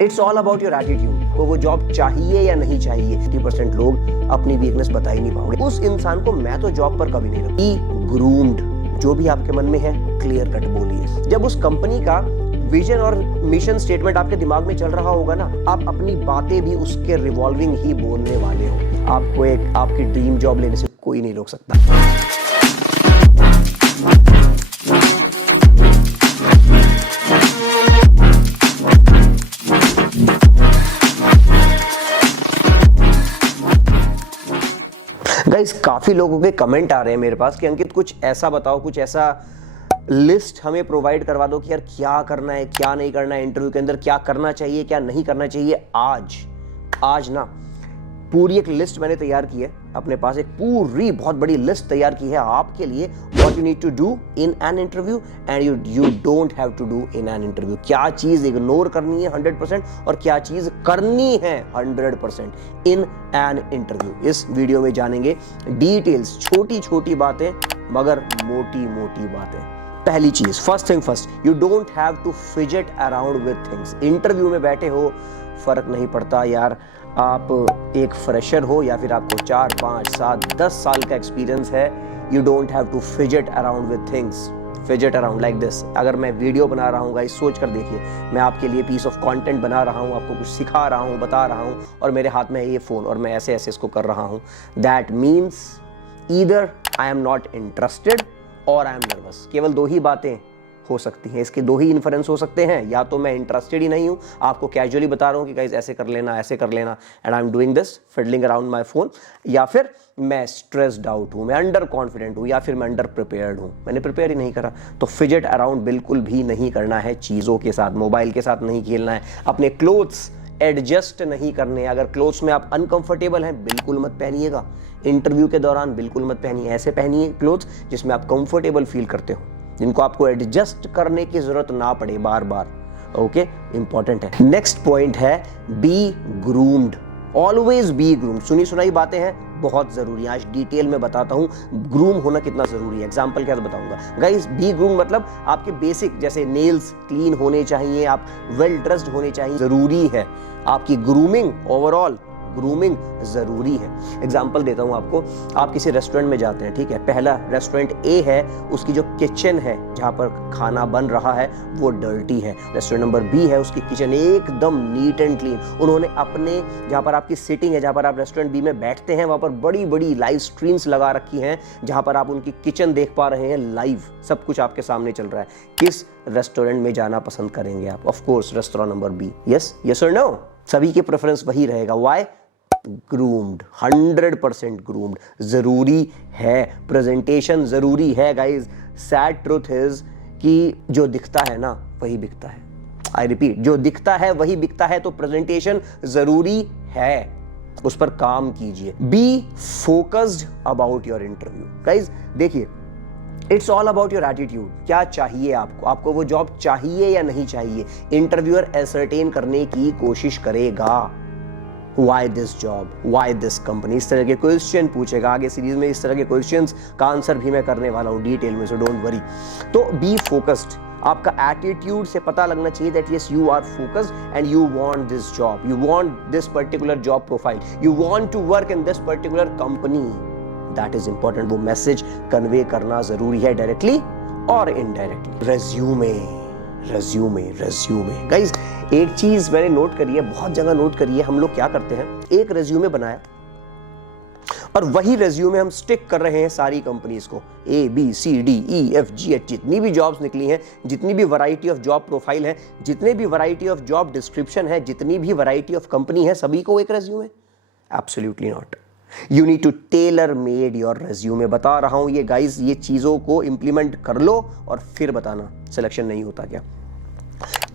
It's all about your attitude. को वो job चाहिए या नहीं चाहिए। 50% लोग अपनी वीकनेस बता ही नहीं पाओगे। उस इंसान को मैं तो जॉब पर कभी नहीं रखूंगा। बी ग्रूम्ड, जो भी आपके मन में है क्लियर कट बोलिए। जब उस कंपनी का विजन और मिशन स्टेटमेंट आपके दिमाग में चल रहा होगा ना, आप अपनी बातें भी उसके रिवॉल्विंग ही बोलने वाले हो। आपको एक आपकी ड्रीम जॉब लेने से कोई नहीं रोक सकता। गाइस, काफी लोगों के कमेंट आ रहे हैं मेरे पास कि अंकित कुछ ऐसा बताओ, कुछ ऐसा लिस्ट हमें प्रोवाइड करवा दो कि यार क्या करना है, क्या नहीं करना है, इंटरव्यू के अंदर क्या करना चाहिए, क्या नहीं करना चाहिए। आज ना पूरी एक लिस्ट मैंने तैयार की है। अपने पास एक पूरी बहुत बड़ी लिस्ट तैयार की है आपके लिए। What you need to do in an interview and you don't have to do in an interview. क्या चीज इग्नोर करनी है 100% और क्या चीज करनी है 100% इन एन इंटरव्यू। इस वीडियो में जानेंगे डिटेल्स, छोटी छोटी बातें मगर मोटी मोटी बातें। पहली चीज, first thing first, you don't have to fidget around with things. Interview में बैठे हो, फर्क नहीं पड़ता यार आप एक फ्रेशर हो या फिर आपको 4, 5, 7, 10 साल का एक्सपीरियंस है। You don't have to fidget around with things. Fidget around like this. अगर मैं वीडियो बना रहा हूँ गाइस, सोच कर देखिए, मैं आपके लिए पीस ऑफ कंटेंट बना रहा हूँ, आपको कुछ सिखा रहा हूँ, बता रहा हूँ, और मेरे हाथ में है ये फोन और मैं ऐसे ऐसे इसको कर रहा हूँ। That means either I am not interested और आई एम नर्वस। केवल दो ही बातें हो सकती हैं, इसके दो ही इन्फ्रेंस हो सकते हैं। या तो मैं इंटरेस्टेड ही नहीं हूं, आपको कैजुअली बता रहा हूं कि गाइस ऐसे कर लेना, ऐसे कर लेना, and I am doing this fiddling around my phone, या फिर मैं स्ट्रेस्ड आउट हूं, मैं अंडर कॉन्फिडेंट हूं, या फिर मैं अंडर प्रिपेयर्ड हूं, मैंने प्रिपेयर ही नहीं करा। तो फिजेट अराउंड बिल्कुल भी नहीं करना है चीजों के साथ, मोबाइल के साथ नहीं खेलना है, अपने क्लोथ्स एडजस्ट नहीं करने। अगर क्लोथ्स में आप अनकंफर्टेबल हैं, बिल्कुल मत पहनिएगा। इंटरव्यू के दौरान बिल्कुल मत पहनिए। ऐसे पहनिए क्लोथ्स जिसमें आप कंफर्टेबल फील करते हो, जिनको आपको एडजस्ट करने की जरूरत ना पड़े बार बार। ओके, इंपॉर्टेंट है। नेक्स्ट पॉइंट है be groomed. Always be groomed. सुनी सुनाई बातें हैं, बहुत जरूरी है। आज डिटेल में बताता हूं ग्रूम होना कितना जरूरी है। एग्जांपल क्या बताऊंगा गाइस। बी ग्रूम मतलब आपके बेसिक जैसे नेल्स क्लीन होने चाहिए, आप वेल ड्रेस्ड होने चाहिए, जरूरी है। आपकी ग्रूमिंग, ओवरऑल ग्रूमिंग जरूरी है। एग्जाम्पल देता हूं आपको। आप किसी रेस्टोरेंट में जाते हैं, ठीक है, पहला रेस्टोरेंट ए है, उसकी जो किचन है जहां पर खाना बन रहा है वो डर्टी है। रेस्टोरेंट नंबर बी है, उसकी किचन एकदम नीट एंड क्लीन। उन्होंने अपने जहां पर आपकी सिटिंग है, जहां पर आप रेस्टोरेंट बी में बैठते हैं, वहां पर बड़ी बड़ी लाइव स्ट्रीम्स लगा रखी हैं, जहां पर आप उनकी किचन देख पा रहे हैं लाइव, सब कुछ आपके सामने चल रहा है। किस रेस्टोरेंट में जाना पसंद करेंगे आप? Of course restaurant number B. Yes, yes और नो? सभी के प्रेफरेंस वही रहेगा। व्हाई? Groomed, 100% groomed. जरूरी है, प्रेजेंटेशन जरूरी है गाइज। सैड ट्रुथ इज कि जो दिखता है ना वही बिकता है। आई रिपीट, जो दिखता है वही बिकता है। तो प्रेजेंटेशन जरूरी है, उस पर काम कीजिए। Be focused about your interview. Guys देखिए, it's all about your attitude. क्या चाहिए आपको, आपको वो जॉब चाहिए या नहीं चाहिए। इंटरव्यूअर एसर्टेन करने की कोशिश करेगा। Why this job? Why this company? इस तरह के क्वेश्चन पूछेगा। आगे सीरीज में इस तरह के क्वेश्चंस का आंसर भी मैं करने वाला हूं डिटेल में, सो डोंट वरी। तो बी फोकस्ड। आपका एटीट्यूड से पता लगना चाहिए that yes you are focused and you want this job, you want this particular job profile, you want to work in this particular company. That is important. वो message convey करना जरूरी है, directly और indirectly. Resume guys, एक चीज मैंने note करी है, बहुत जगह नोट करी है। हम लोग क्या करते हैं, एक रेज्यूमे बनाया और वही रेज्यूमे हम स्टिक कर रहे हैं सारी कंपनीज को। A B C D E F G H, जितनी भी जॉब्स निकली हैं, जितनी भी वैरायटी ऑफ जॉब प्रोफाइल है, जितने भी वैरायटी ऑफ जॉब डिस्क्रिप्शन है, जितनी भी वैरायटी ऑफ कंपनी है, सभी को एक resume? Absolutely not. You need to tailor made your resume. बता रहा हूं ये गाइज, ये चीजों को इंप्लीमेंट कर लो और फिर बताना सिलेक्शन नहीं होता क्या।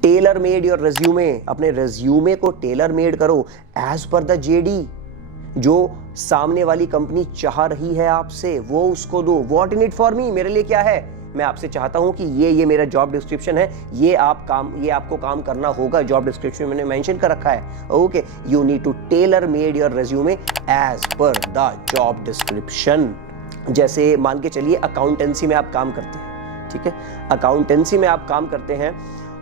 Taylor made your resume. अपने रेज्यूमे को टेलर मेड करो एज पर द जेडी। जो सामने वाली कंपनी चाह रही है आपसे, वो उसको दो। What in it for me, मेरे लिए क्या है। मैं आपसे चाहता हूं कि ये मेरा जॉब डिस्क्रिप्शन है, ये आपको काम करना होगा। जॉब डिस्क्रिप्शन मैंने मेंशन कर रखा है। Okay, you need to tailor made your resume as per the job description. जैसे मान के चलिए अकाउंटेंसी में आप काम करते हैं, ठीक है, अकाउंटेंसी में आप काम करते हैं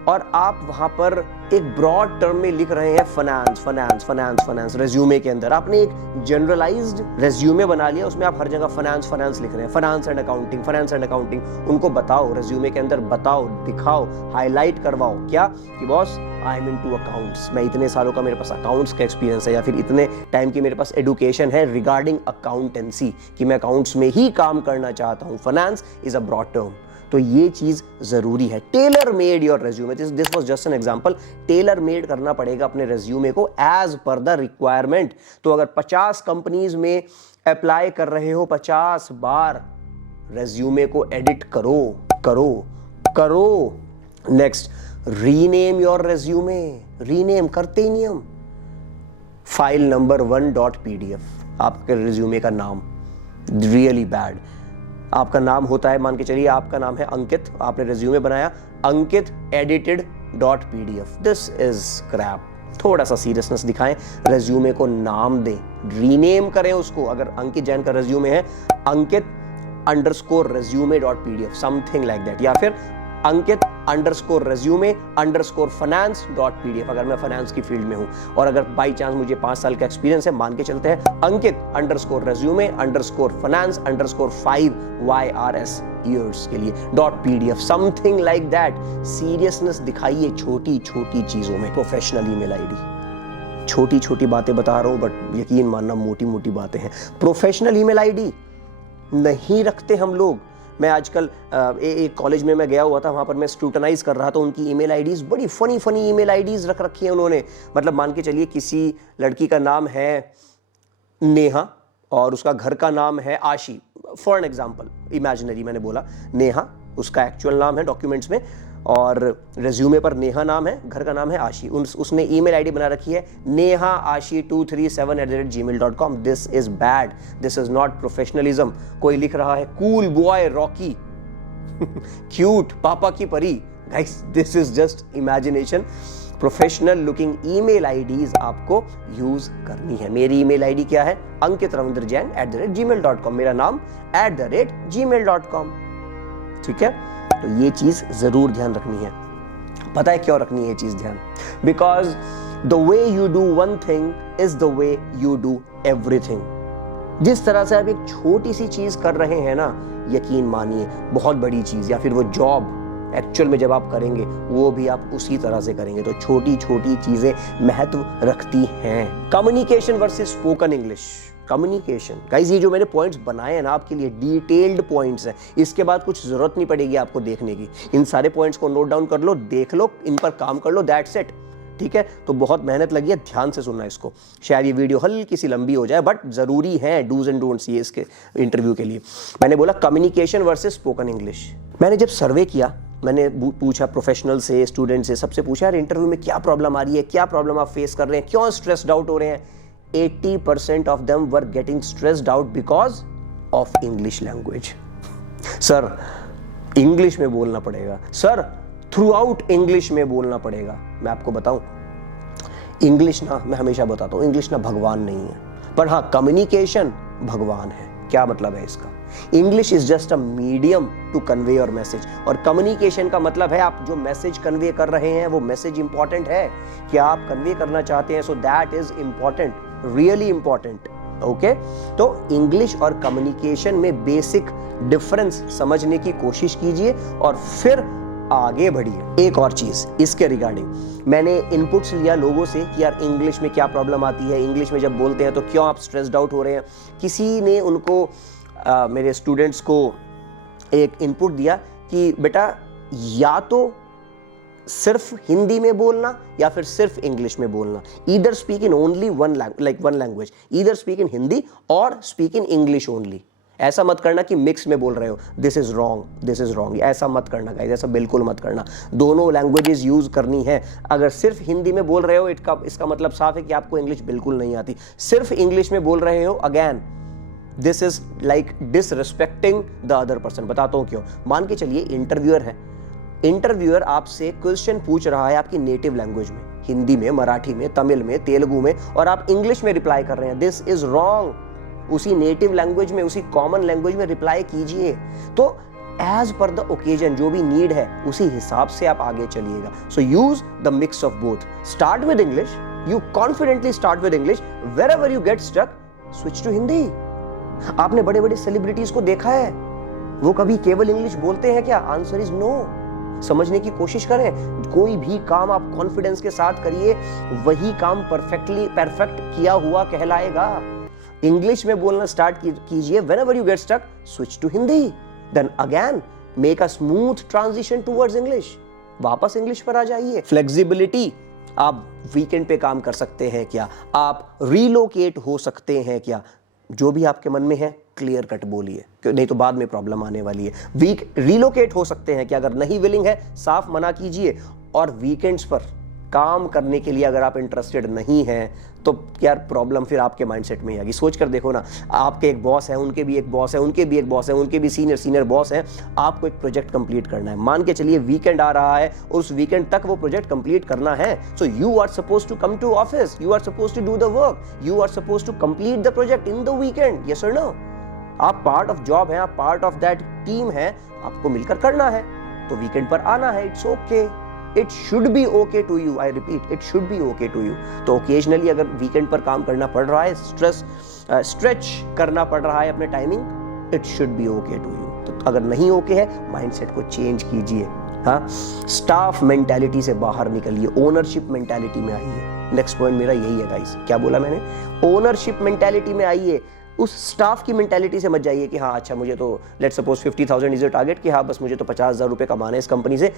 और आप वहां पर एक ब्रॉड टर्म में लिख रहे हैं finance finance finance finance resume के अंदर। आपने एक जनरलाइज्ड रेज्यूमे बना लिया, उसमें आप हर जगह फाइनेंस फाइनेंस लिख रहे हैं, finance and accounting, finance and accounting. उनको बताओ, रेज्यूमे के अंदर बताओ, दिखाओ, हाईलाइट करवाओ क्या कि boss I am into accounts, मैं इतने सालों का मेरे पास अकाउंट्स का एक्सपीरियंस है, या फिर इतने टाइम की मेरे पास एडुकेशन है रिगार्डिंग अकाउंटेंसी, कि मैं अकाउंट्स में ही काम करना चाहता हूं। Finance is a broad term. तो ये चीज जरूरी है। Tailor made your resume, this was just an example. Tailor made करना पड़ेगा अपने रेज्यूमे को एज पर द रिक्वायरमेंट। तो अगर 50 कंपनीज में अप्लाई कर रहे हो, 50 बार रेज्यूमे को एडिट करो करो करो। Next, rename your resume. Rename करते ही नहीं हम। फाइल नंबर 1.pdf आपके रेज्यूमे का नाम, रियली बैड। आपका नाम होता है, मान के चलिए आपका नाम है अंकित, आपने रेज्यूमे बनाया अंकित edited.pdf, दिस इज क्रैप। थोड़ा सा सीरियसनेस दिखाएं, रेज्यूमे को नाम दें, रीनेम करें उसको। अगर अंकित जैन का रेज्यूमे है अंकित _resume.pdf, समथिंग लाइक दैट, या फिर अंकित _resume_finance.pdf अगर मैं फाइनेंस की फील्ड में हूं। और अगर बाई चांस मुझे 5 साल का एक्सपीरियंस है, मान के चलते हैं अंकित _resume_finance_5 YRS years के लिए .pdf, something like that. Seriousness दिखाइए छोटी छोटी चीजों में। प्रोफेशनल ईमेल आईडी, छोटी छोटी बातें बता रहा हूं बट यकीन मानना मोटी मोटी बातें हैं। प्रोफेशनल ईमेल आईडी नहीं रखते हम लोग। मैं आजकल एक कॉलेज में मैं गया हुआ था, वहां पर मैं स्क्रूटनाइज कर रहा था उनकी ईमेल आईडीज, बड़ी फनी फनी ईमेल आईडीज रख रखी है उन्होंने। मतलब मान के चलिए किसी लड़की का नाम है नेहा और उसका घर का नाम है आशी, फॉर एन एग्जांपल, इमेजिनरी मैंने बोला। नेहा उसका एक्चुअल नाम है डॉक्यूमेंट्स में, और रेज्यूमे पर नेहा नाम है, घर का नाम है आशी। उसने ईमेल आईडी बना रखी है neha.ashi237@gmail.com। This is bad, this is not professionalism. कोई लिख रहा है कूल बॉय रॉकी, क्यूट पापा की परी। Guys, this is just imagination. Professional looking email IDs आपको यूज करनी है। मेरी ईमेल आईडी क्या है? ankitravindra@gmail.com, मेरा नाम @gmail.com। ठीक है, तो ये चीज जरूर ध्यान रखनी है। पता है क्यों रखनी है ये चीज ध्यान? Because the way you do one thing is the way you do everything. जिस तरह से आप एक छोटी सी चीज कर रहे हैं ना, यकीन मानिए बहुत बड़ी चीज, या फिर वो जॉब एक्चुअल में जब आप करेंगे वो भी आप उसी तरह से करेंगे। तो छोटी छोटी चीजें महत्व रखती हैं। Communication versus spoken English. Communication, guys ये जो मैंने पॉइंट्स बनाए हैं ना आपके लिए, डिटेल्ड पॉइंट्स हैं। इसके बाद कुछ जरूरत नहीं पड़ेगी आपको देखने की। इन सारे पॉइंट्स को नोट डाउन कर लो, देख लो, इन पर काम कर लो, दैट्स इट। ठीक है, तो बहुत मेहनत लगी है, ध्यान से सुनना इसको। शायद ये वीडियो हल्की सी लंबी हो जाए बट जरूरी है, डूज एंड डोंट्स ये इसके इंटरव्यू के लिए। मैंने बोला कम्युनिकेशन वर्सेस स्पोकन इंग्लिश। मैंने जब सर्वे किया, मैंने पूछा प्रोफेशनल से, स्टूडेंट से, सबसे पूछा यार इंटरव्यू में क्या प्रॉब्लम आ रही है, क्या प्रॉब्लम आप फेस कर रहे हैं, क्यों स्ट्रेस्ड आउट हो रहे हैं। 80% of them were getting stressed out because of English language. Sir English में बोलना पड़ेगा, सर थ्रू आउट इंग्लिश में बोलना पड़ेगा। मैं आपको बताऊं, इंग्लिश ना, मैं हमेशा बताता हूं, इंग्लिश ना भगवान नहीं है, पर हाँ कम्युनिकेशन भगवान है। क्या मतलब है इसका? English is just a medium to convey your message, और कम्युनिकेशन का मतलब है आप जो मैसेज कन्वे कर रहे हैं वो मैसेज इंपॉर्टेंट है, क्या आप कन्वे करना चाहते हैं, so that is important, really important. Okay, तो इंग्लिश और कम्युनिकेशन में बेसिक डिफरेंस समझने की कोशिश कीजिए और फिर आगे बढ़िए। एक और चीज इसके रिगार्डिंग, मैंने इनपुट्स लिया लोगों से कि यार इंग्लिश में क्या प्रॉब्लम आती है, इंग्लिश में जब बोलते हैं तो क्यों आप स्ट्रेस्ड आउट हो रहे हैं। किसी ने उनको मेरे स्टूडेंट्स को एक इनपुट दिया कि बेटा या तो सिर्फ हिंदी में बोलना या फिर सिर्फ इंग्लिश में बोलना, either speak in only one language, either speak in Hindi और स्पीक इन इंग्लिश ओनली। ऐसा मत करना कि मिक्स में बोल रहे हो, दिस इज रॉन्ग, ऐसा मत करना गाइस, ऐसा बिल्कुल मत करना। दोनों लैंग्वेजेस यूज करनी है। अगर सिर्फ हिंदी में बोल रहे हो इसका मतलब साफ है कि आपको इंग्लिश बिल्कुल नहीं आती। सिर्फ इंग्लिश में बोल रहे हो, again this is like disrespecting the other person. बताता हूं क्यों। मान के चलिए इंटरव्यूअर है, इंटरव्यूअर आपसे क्वेश्चन पूछ रहा है आपकी नेटिव लैंग्वेज में, हिंदी में, मराठी में, तमिल में, तेलुगु में, और आप इंग्लिश में रिप्लाई कर रहे हैं, दिस इज रॉन्ग। उसी नेटिव लैंग्वेज में, उसी कॉमन लैंग्वेज में रिप्लाई कीजिए। तो एज पर द ओकेजन, जो भी नीड है उसी हिसाब से आप आगे चलिएगा. So use the mix of both. Start with English, you confidently start with English. Wherever you get stuck, switch to Hindi. आपने बड़े बड़े सेलिब्रिटीज को देखा है, वो कभी केवल इंग्लिश बोलते हैं क्या? Answer is no. समझने की कोशिश करें. कोई भी काम आप कॉन्फिडेंस के साथ करिए, वही काम परफेक्ट किया हुआ कहलाएगा. इंग्लिश में बोलना स्टार्ट कीजिए. Whenever you get stuck, switch to Hindi. Then again make a smooth transition towards English. वापस इंग्लिश पर आ जाइए. फ्लेक्सिबिलिटी, आप वीकेंड पे काम कर सकते हैं क्या? आप रिलोकेट हो सकते हैं क्या? जो भी आपके मन में है क्लियर कट बोलिए, नहीं तो बाद में प्रॉब्लम आने वाली है. रिलोकेट हो सकते हैं कि अगर नहीं विलिंग है साफ मना कीजिए. और वीकेंड्स पर काम करने के लिए अगर आप इंटरेस्टेड नहीं हैं तो यार प्रॉब्लम फिर आपके माइंडसेट में ही आएगी. सोच कर देखो ना, आपके एक बॉस है, उनके भी एक बॉस है, उनके भी एक बॉस है, उनके भी सीनियर बॉस है. आपको एक प्रोजेक्ट कंप्लीट करना है. मान के चलिए वीकेंड आ रहा है और उस वीकेंड तक वो प्रोजेक्ट कंप्लीट करना है. So you are suppose to come to office, you are suppose to do the work, you are suppose to complete the project in the weekend. Yes और नो? आप पार्ट ऑफ जॉब है, आप part of that team है, आपको मिलकर करना है. तो वीकेंड पर आना है. It's okay. It should be okay to you. I repeat, it should be okay to you. तो ओकेजनली अगर वीकेंड पर काम करना पड़ रहा है, स्ट्रेच करना पड़ रहा है अपने timing, it should be okay to you. तो अगर नहीं ओके है, माइंडसेट को चेंज कीजिए. हाँ, स्टाफ मेंटालिटी से बाहर निकलिए, ओनरशिप मेंटालिटी में आइए. नेक्स्ट पॉइंट मेरा यही है गाइस. क्या बोला मैंने? ओनरशिप मेंटालिटी में आइए. उस स्टाफ की मेंटालिटी से मत जाइए कि हाँ अच्छा मुझे तो let's suppose 50,000 is a target, कि हाँ बस मुझे तो 50,000 रुपए कमाने इस कंपनी से.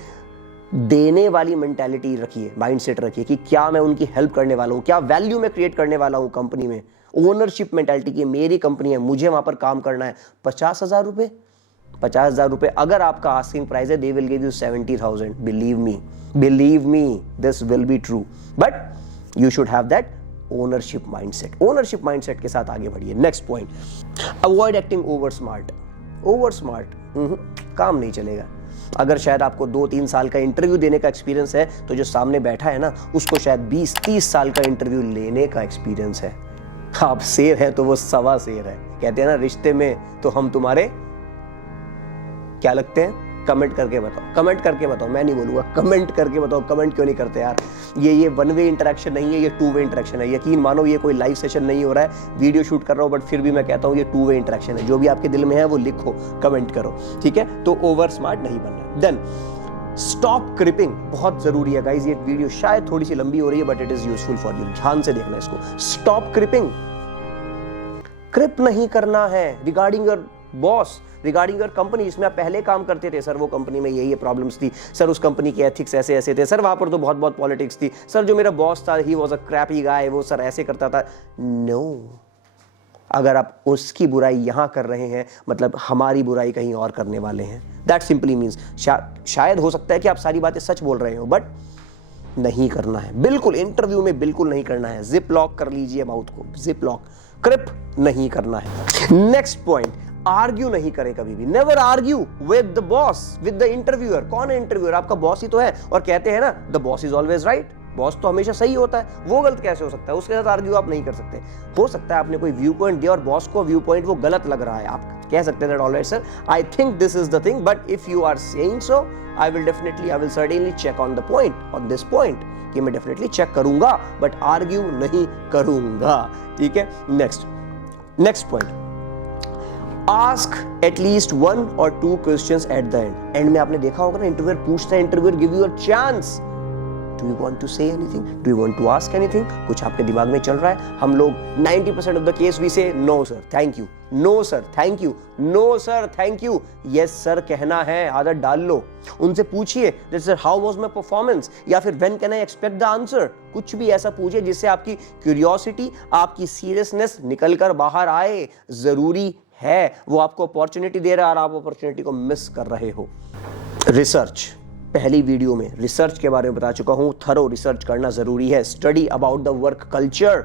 देने वाली मेंटालिटी रखिए, माइंडसेट रखिए कि क्या मैं उनकी हेल्प करने वाला हूं, क्या वैल्यू मैं क्रिएट करने वाला हूं कंपनी में. ओनरशिप मेंटालिटी की मेरी कंपनी है, मुझे वहां पर काम करना है. 50,000 रुपए, 50,000 रुपए अगर आपका आस्किंग प्राइस है, they will give you 70,000. Believe me this will be true. But you should have that ownership mindset. Ownership mindset के साथ आगे बढ़िए. Next point, avoid acting over smart. काम नहीं चलेगा. अगर शायद आपको 2-3 साल का इंटरव्यू देने का एक्सपीरियंस है, तो जो सामने बैठा है ना, उसको शायद 20-30 साल का इंटरव्यू लेने का एक्सपीरियंस है. आप शेर है तो वो सवा शेर है. कहते हैं ना रिश्ते में तो हम तुम्हारे क्या लगते हैं? कमेंट करके बताओ, कमेंट करके बताओ. मैं नहीं बोलूंगा, कमेंट करके बताओ. कमेंट क्यों नहीं करते यार? ये वन वे इंटरेक्शन नहीं है, ये 2 वे इंटरेक्शन है. यकीन मानो ये कोई लाइव सेशन नहीं हो रहा है, वीडियो शूट कर रहा हूं, बट फिर भी मैं कहता हूं ये 2 वे इंटरेक्शन है. जो भी आपके दिल में है वो लिखो, कमेंट करो. ठीक है? तो ओवर स्मार्ट नहीं बनना. Then stop cribbing. बहुत जरूरी है गाइस. ये वीडियो शायद थोड़ी सी लंबी हो रही है, but it is useful for you. ध्यान से देखना इसको. Stop creeping. क्रिप नहीं करना है regarding your boss, regarding your company जिसमें आप पहले काम करते थे. सर वो कंपनी में ये प्रॉब्लम्स थी, सर उस कंपनी के एथिक्स ऐसे थे, सर वहां पर तो बहुत पॉलिटिक्स थी, सर जो मेरा बॉस था ही वाज अ क्रैपी गाय, वो सर ऐसे करता था. नो. अगर आप उसकी बुराई यहां कर रहे हैं, मतलब हमारी बुराई कहीं और करने वाले हैं. दैट सिंपली मीन्स शायद हो सकता है कि आप सारी बातें सच बोल रहे हो, बट नहीं करना है. बिल्कुल इंटरव्यू में बिल्कुल नहीं करना है. जिप लॉक कर लीजिए माउथ को, जिप लॉक. क्रिप नहीं करना है. नेक्स्ट पॉइंट, आर्ग्यू नहीं करें कभी भी. Never argue with the boss, with the interviewer. कौन है इंटरव्यूअर? आपका बॉस ही तो है. और कहते हैं ना the boss is always right. Boss तो हमेशा सही होता है, वो गलत कैसे हो सकता है? उसके साथ आर्ग्यू आप नहीं कर सकते. हो सकता है आपने कोई व्यू पॉइंट दिया और बॉस को व्यू पॉइंट वो गलत लग रहा है, आप कह सकते हैं that alright sir, I think this is the thing, but if you are saying so, I will certainly check on the point, on this point, कि मैं डेफिनेटली चेक करूंगा, बट आर्ग्यू नहीं करूंगा. ठीक है? Next point, ask at least 1 or 2 questions at the end में आपने देखा होगा ना, इंटरव्यूअर पूछता है, interviewer give you a chance. Do you want to say anything? Do you want to ask anything? कुछ आपके दिमाग में चल रहा है. हम लोग 90% of the case we say no sir, thank you. No sir, thank you. No sir, thank you. Yes sir कहना है, आदत डाल लो. उनसे पूछिए जैसे how was my performance, या फिर when can I expect the answer. कुछ भी ऐसा पूछिए जिससे आपकी क्यूरियोसिटी, आपकी सीरियसनेस निकल कर बाहर आए. जरूरी है, वो आपको अपॉर्चुनिटी दे रहा है और आप अपॉर्चुनिटी को मिस कर रहे हो. रिसर्च. पहली वीडियो में रिसर्च के बारे में बता चुका हूं. थरो रिसर्च करना जरूरी है. Study about the work culture.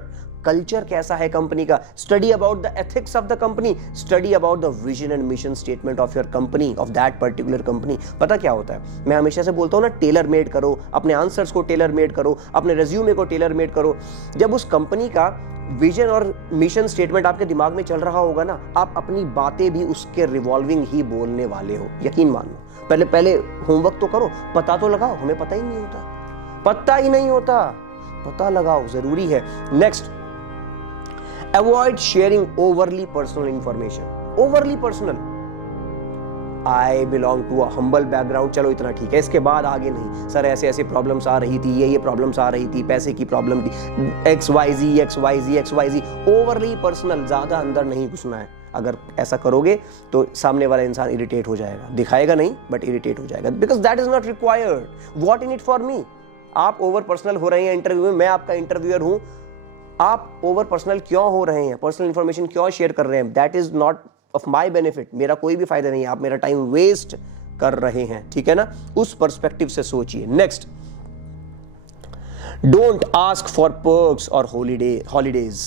Culture कैसा है कंपनी का. Study about the ethics of the company. Study about the vision and mission statement of your company, of that particular company. पता क्या होता है, मैं हमेशा से बोलता हूं ना, टेलर मेड करो अपने आंसर्स को, टेलर मेड करो अपने रेज्यूमे को, टेलर मेड करो. जब उस कंपनी का विजन और मिशन स्टेटमेंट आपके दिमाग में चल रहा होगा ना, आप अपनी बातें भी उसके रिवॉल्विंग ही बोलने वाले हो, यकीन मानो। पहले होमवर्क तो करो, पता तो लगाओ, हमें पता ही नहीं होता, पता ही नहीं होता, पता लगाओ, जरूरी है। Next, avoid sharing overly personal information. Overly personal, I belong to a humble background, चलो इतना ठीक है, इसके बाद आगे नहीं। सर ऐसे ऐसे प्रॉब्लम्स आ रही थी, ये प्रॉब्लम्स आ रही थी, पैसे की प्रॉब्लम थी, XYZ। ओवरली पर्सनल, ज्यादा अंदर नहीं घुसना है। अगर ऐसा करोगे तो सामने वाला इंसान इरिटेट हो जाएगा, दिखाएगा नहीं बट इरिटेट हो जाएगा, because that is not required. What in it for me. आप ओवर पर्सनल हो रहे हैं इंटरव्यू में, मैं आपका इंटरव्यूअर हूं, आप ओवर पर्सनल क्यों हो रहे हैं, पर्सनल इंफॉर्मेशन क्यों शेयर कर रहे हैं, that is not of my benefit, मेरा कोई भी फायदा नहीं है, आप मेरा टाइम वेस्ट कर रहे हैं, ठीक है ना। उस पर्सपेक्टिव से सोचिए। Next, don't ask for perks और हॉलीडेज,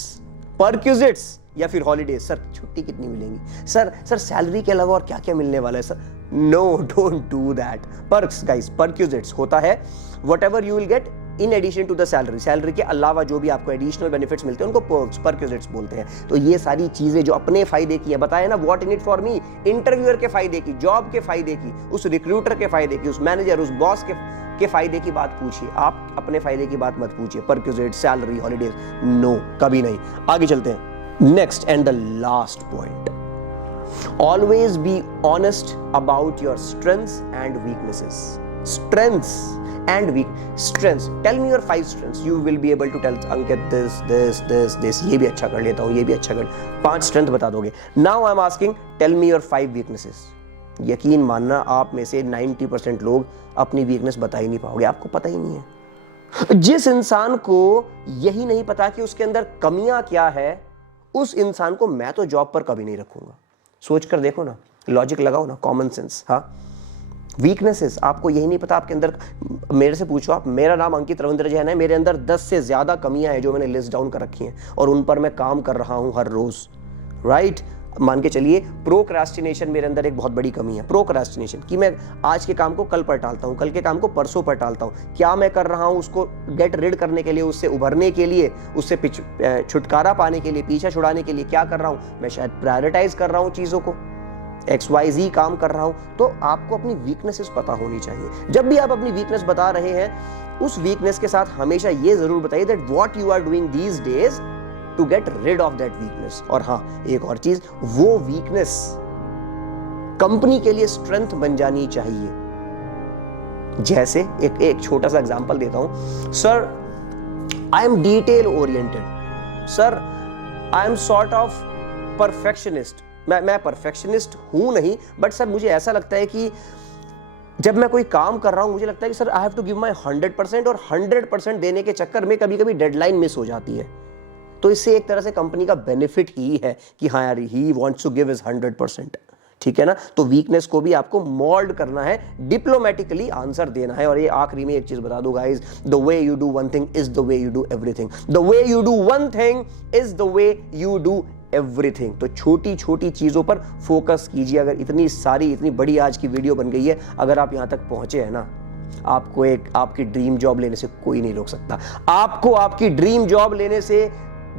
परक्यूजिट्स या फिर हॉलीडेज। सर छुट्टी कितनी मिलेंगी, सर सैलरी के अलावा और क्या क्या मिलने वाला है sir. No, don't do that. Perks guys, perquisites होता है whatever you will get in addition to the salary, salary के अलावा जो भी आपको एडिशनल बेनिफिट्स मिलते हैं उनको पर्क्स, परक्यूजिट्स बोलते हैं। तो ये सारी चीजें जो अपने फायदे की है, बताया ना, what in it for me, interviewer के फायदे की, जॉब के फायदे की, उस रिक्रूटर के फायदे की, उस मैनेजर, उस बॉस के फायदे की बात पूछिए, आप अपने फायदे की बात मत पूछिए। परक्यूजिट्स, सैलरी, हॉलीडेज, नो, कभी नहीं। आगे चलते हैं। Next and the last point, always be honest about your strengths and weaknesses. Strengths and strengths, tell me your 5 strengths. You will be able to tell Ankit this, ये भी अच्छा कर लेता हूँ, ये भी अच्छा कर, 5 स्ट्रेंथ बता दोगे। Now I'm asking, tell me your 5 weaknesses. यकीन मानना आप में से 90% लोग अपनी वीकनेस बता ही नहीं पाओगे, आपको पता ही नहीं है। जिस इंसान को यही नहीं पता कि उसके अंदर कमियां क्या है, उस इंसान को मैं तो जॉब पर कभी नहीं रखूंगा। सोच कर देखो ना, लॉजिक लगाओ ना, कॉमन सेंस। हाँ, वीकनेसेस, आपको यही नहीं पता आपके अंदर, मेरे से पूछो आप, मेरा नाम अंकित रविंद्र जैन है, मेरे अंदर 10 से ज्यादा कमियां हैं जो मैंने लिस्ट डाउन कर रखी हैं और उन पर मैं काम कर रहा हूं हर रोज, राइट। मान के चलिए प्रोक्रास्टिनेशन मेरे अंदर एक बहुत बड़ी कमी है। प्रोक्रास्टिनेशन कि मैं आज के काम को कल पर टालता हूं, कल के काम को परसों पर टालता हूं। क्या मैं कर रहा हूं, उसको गेट रिड करने के लिए, उससे उभरने के लिए, उससे छुटकारा पाने के लिए, पीछा छुड़ाने के लिए क्या कर रहा हूं, मैं शायद प्रायोरिटाइज कर रहा हूं चीजों को, XYZ काम कर रहा हूं। तो आपको अपनी वीकनेसेस पता होनी चाहिए। जब भी आप अपनी वीकनेस बता रहे हैं, उस वीकनेस के साथ हमेशा ये जरूर बताइए that what you are doing these days to get rid of that weakness. और हाँ, एक और चीज, वो वीकनेस कंपनी के लिए स्ट्रेंथ बन जानी चाहिए। जैसे एक छोटा सा एग्जांपल देता हूं। Sir I am detail oriented, sir I am sort of perfectionist. मैं परफेक्शनिस्ट हूं नहीं, बट सर मुझे ऐसा लगता है कि जब मैं कोई काम कर रहा हूं, मुझे लगता है कि sir I have to give my 100%, और 100% देने के चक्कर में कभी कभी डेडलाइन मिस हो जाती है। तो इससे एक तरह से कंपनी का बेनिफिट ही है कि हाँ यार, he wants to give his 100%, ठीक है ना। तो वीकनेस को भी आपको मोल्ड करना है, डिप्लोमेटिकली आंसर देना है। और ये आखिरी में एक चीज बता दो guys, the way you do one thing is the way you do everything. The way you do one thing is the way you do everything. तो छोटी छोटी चीजों पर फोकस कीजिए। अगर इतनी बड़ी आज की वीडियो बन गई है, अगर आप यहां तक पहुंचे हैं ना, आपको आपकी ड्रीम जॉब लेने से कोई नहीं रोक सकता। आपको आपकी ड्रीम जॉब लेने से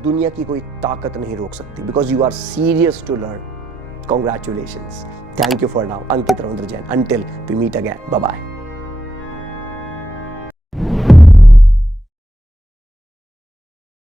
दुनिया की कोई ताकत नहीं रोक सकती, because you are serious to learn. Congratulations. Thank you for now. Ankit Ravindra Jain. Until we meet again. Bye-bye.